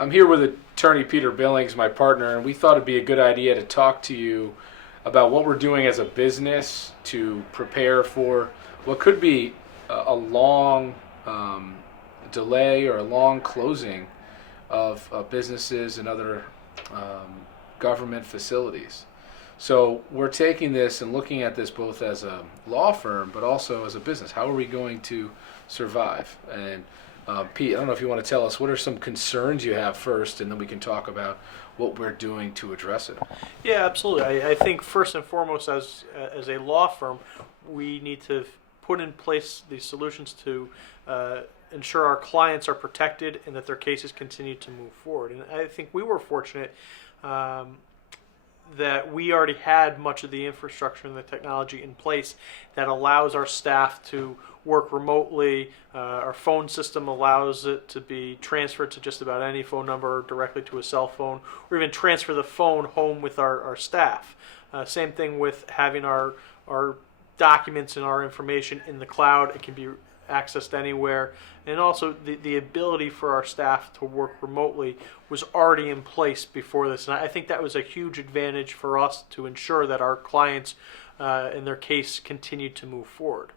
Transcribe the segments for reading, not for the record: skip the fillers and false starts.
I'm here with attorney Peter Billings, my partner, and we thought it'd be a good idea to talk to you about what we're doing as a business to prepare for what could be a long delay or a long closing of businesses and other government facilities. So we're taking this and looking at this both as a law firm, but also as a business. How are we going to survive? And Pete, I don't know if you want to tell us what are some concerns you have first, and then we can talk about what we're doing to address it. Yeah, absolutely. I think first and foremost, as a law firm, we need to put in place these solutions to ensure our clients are protected and that their cases continue to move forward. And I think we were fortunate that we already had much of the infrastructure and the technology in place that allows our staff to work remotely. Our phone system allows it to be transferred to just about any phone number directly to a cell phone, or even transfer the phone home with our staff. Same thing with having our documents and our information in the cloud. It can be accessed anywhere. And also the ability for our staff to work remotely was already in place before this. And I think that was a huge advantage for us to ensure that our clients in their case continued to move forward.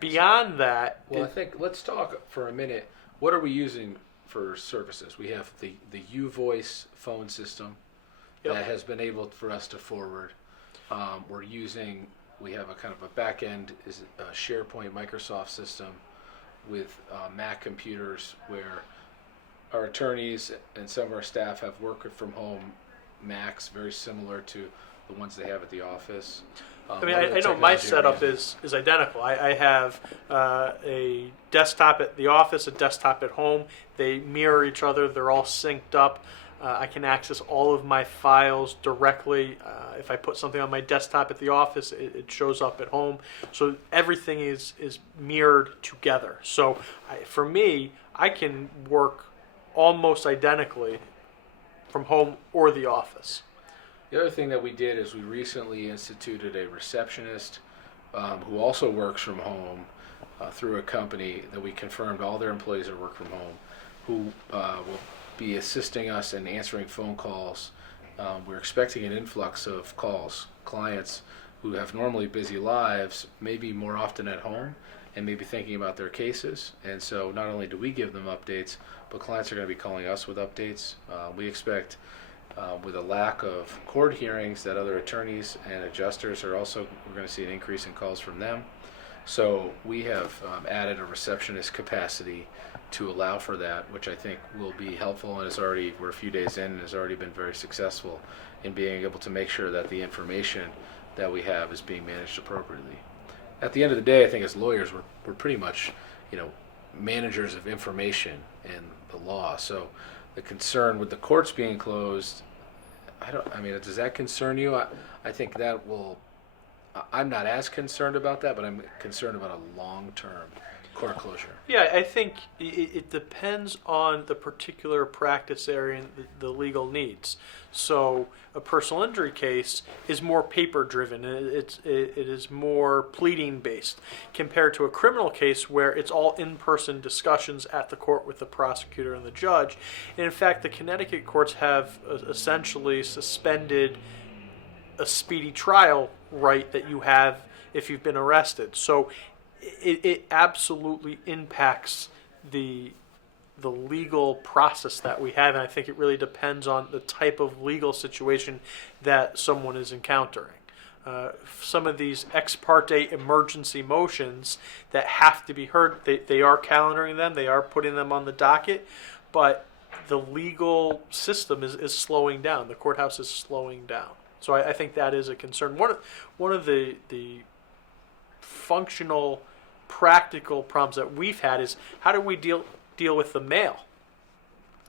Beyond that... Well, I think let's talk for a minute. What are we using for services? We have the U-Voice phone system that has been able for us to forward. We have a kind of a back-end is a SharePoint Microsoft system with Mac computers where our attorneys and some of our staff have worked from home Macs very similar to the ones they have at the office. I know my setup is identical. I have a desktop at the office, a desktop at home. They mirror each other. They're all synced up. I can access all of my files directly. If I put something on my desktop at the office, it shows up at home. So everything is mirrored together. So for me, I can work almost identically from home or the office. The other thing that we did is we recently instituted a receptionist who also works from home through a company that we confirmed all their employees are work from home, who will be assisting us in answering phone calls. We're expecting an influx of calls. Clients who have normally busy lives may be more often at home and maybe thinking about their cases. And so not only do we give them updates, but clients are going to be calling us with updates. We expect with a lack of court hearings that other attorneys and adjusters we're going to see an increase in calls from them. So we have added a receptionist capacity to allow for that, which I think will be helpful, and we're a few days in and has already been very successful in being able to make sure that the information that we have is being managed appropriately. At the end of the day, I think as lawyers, we're pretty much, managers of information and the law. So the concern with the courts being closed, does that concern you? I think that will. I'm not as concerned about that, but I'm concerned about a long-term court closure. Yeah, I think it depends on the particular practice area and the legal needs. So a personal injury case is more paper-driven. It is more pleading-based compared to a criminal case where it's all in-person discussions at the court with the prosecutor and the judge. And in fact, the Connecticut courts have essentially suspended a speedy trial right that you have if you've been arrested. So it absolutely impacts the legal process that we have, and I think it really depends on the type of legal situation that someone is encountering. Some of these ex parte emergency motions that have to be heard, they are calendaring them, they are putting them on the docket, but the legal system is slowing down. The courthouse is slowing down. So I think that is a concern. One of the functional, practical problems that we've had is how do we deal with the mail?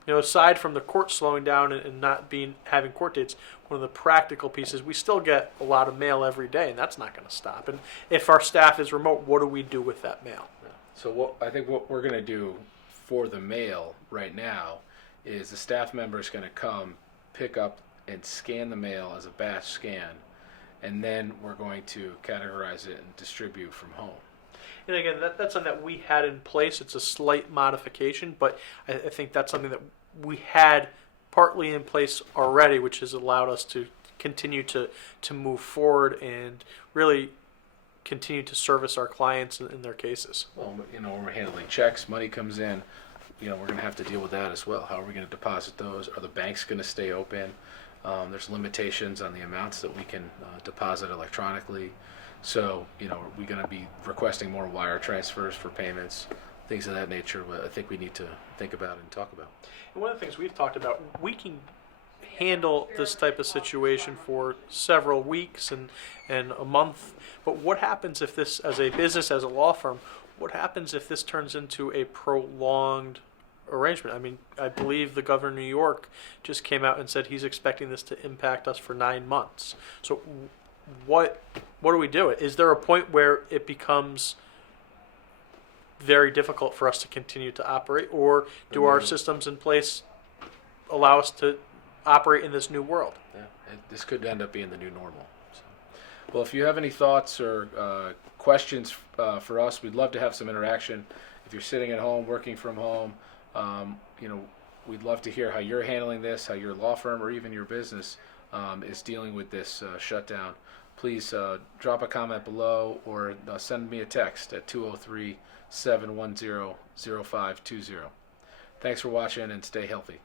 Aside from the court slowing down and not having court dates, one of the practical pieces, we still get a lot of mail every day, and that's not going to stop. And if our staff is remote, what do we do with that mail? So I think what we're going to do for the mail right now is the staff member is going to come, pick up, and scan the mail as a batch scan, and then we're going to categorize it and distribute from home. And again, that's something that we had in place. It's a slight modification, but I think that's something that we had partly in place already, which has allowed us to continue to move forward and really continue to service our clients in their cases. Well, when we're handling checks, money comes in, we're going to have to deal with that as well. How are we going to deposit those? Are the banks going to stay open? There's limitations on the amounts that we can deposit electronically. So, are we going to be requesting more wire transfers for payments, things of that nature? I think we need to think about and talk about. And one of the things we've talked about, we can handle this type of situation for several weeks and a month. But what happens if this, as a business, as a law firm, what happens if this turns into a prolonged arrangement? I mean, I believe the governor of New York just came out and said he's expecting this to impact us for 9 months. So what do we do? Is there a point where it becomes very difficult for us to continue to operate, or do our systems in place allow us to operate in this new world? Yeah, this could end up being the new normal. So. Well, if you have any thoughts or questions for us, we'd love to have some interaction. If you're sitting at home, working from home, we'd love to hear how you're handling this, how your law firm or even your business is dealing with this shutdown. Please drop a comment below or send me a text at 203-710-0520. Thanks for watching and stay healthy.